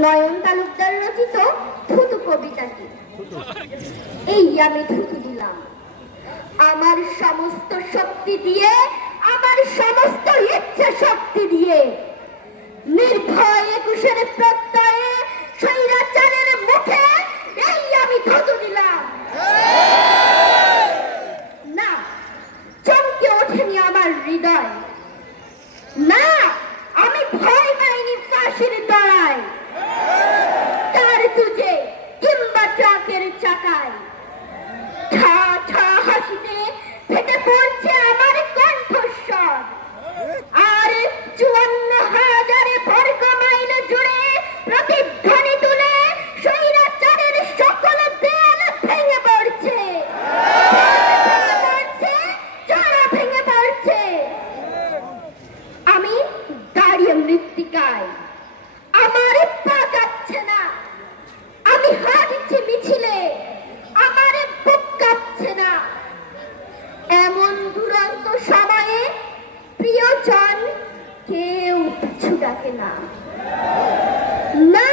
নয়ন তালুকদার রচিত থুতু কবিতাটি। এই আমি থুতু দিলাম। আমার সমস্ত শক্তি দিয়ে, আমার সমস্ত ইচ্ছা শক্তি দিয়ে, নির্ভয় একুশের প্রত্যয়ে স্বৈরাচারের মুখে এই আমি থুতু দিলাম। না, চমকে ওঠেনি আমার হৃদয়। না, আমি ভয় পাইনি ফাঁসির দড়ায় চাকায়। ঠা ঠা হাসিতে ফেটে পড়ছে আমার কণ্ঠস্বর। আর চুয়ান্ন হাজারে বর্গ মাইল জুড়ে প্রতিধ্বনি তুলে স্বৈরাচারের সকল দেয়াল ভেঙে পড়ছে, চড়া ভেঙে পড়ছে। আমি দাঁড়িয়ে মৃত্তিকায়। আমার ডাকে না। না